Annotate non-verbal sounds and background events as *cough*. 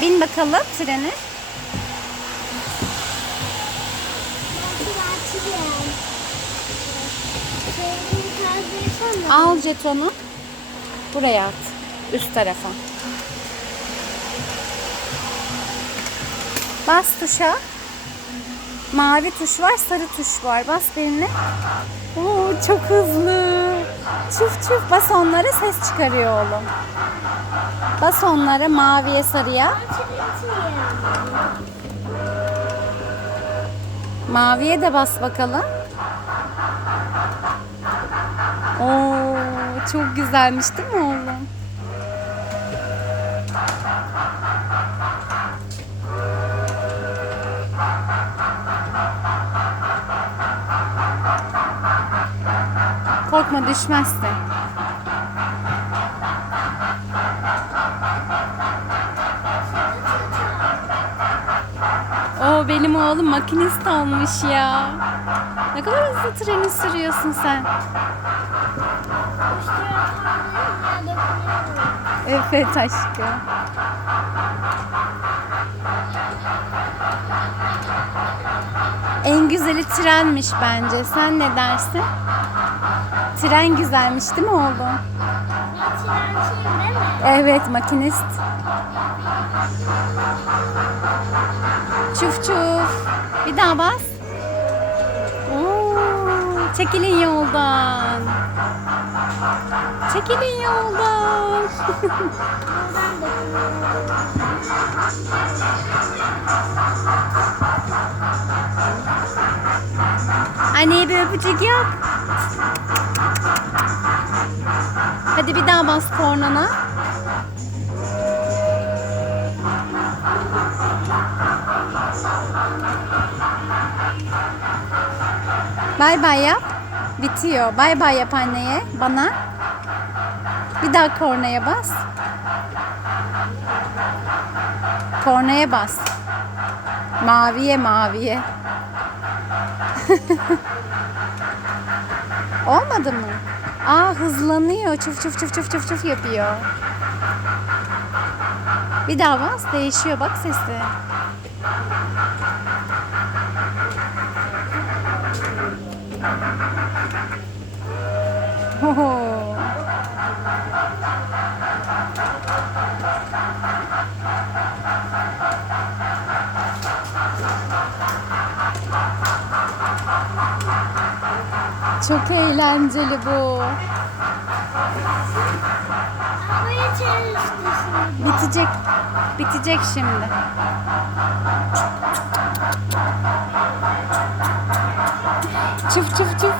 Bin bakalım trene. Al jetonu. Buraya at. Üst tarafa. Bas tuşa. Mavi tuş var, sarı tuş var. Bas birine. Oo, çok hızlı. Çuf çuf bas onlara ses çıkarıyor oğlum. Bas onlara maviye sarıya. Maviye de bas bakalım. Oo, çok güzelmiş değil mi oğlum? Korkma düşmezsin. Oo benim oğlum makinist olmuş ya. Ne kadar hızlı treni sürüyorsun sen. Evet aşkım. En güzeli trenmiş bence. Sen ne dersin? Tren güzelmiş değil mi oğlum? Evet makinist. Çuf çuf. Bir daha bas. Oo, çekilin yoldan. Çekilin yoldan. *laughs* Anneye bir öpücük yap. Hadi bir daha bas kornana. Bay bay yap. Bitiyor. Bay bay yap anneye. Bana. Bir daha kornaya bas. Kornaya bas. Maviye maviye. *laughs* Olmadı mı? Aa hızlanıyor. Çuf çuf çuf çuf çuf çuf yapıyor. Bir daha bas. Değişiyor bak sesi. Hoho. Çok eğlenceli bu. Bitecek. Bitecek şimdi. Çuf çuf çuf.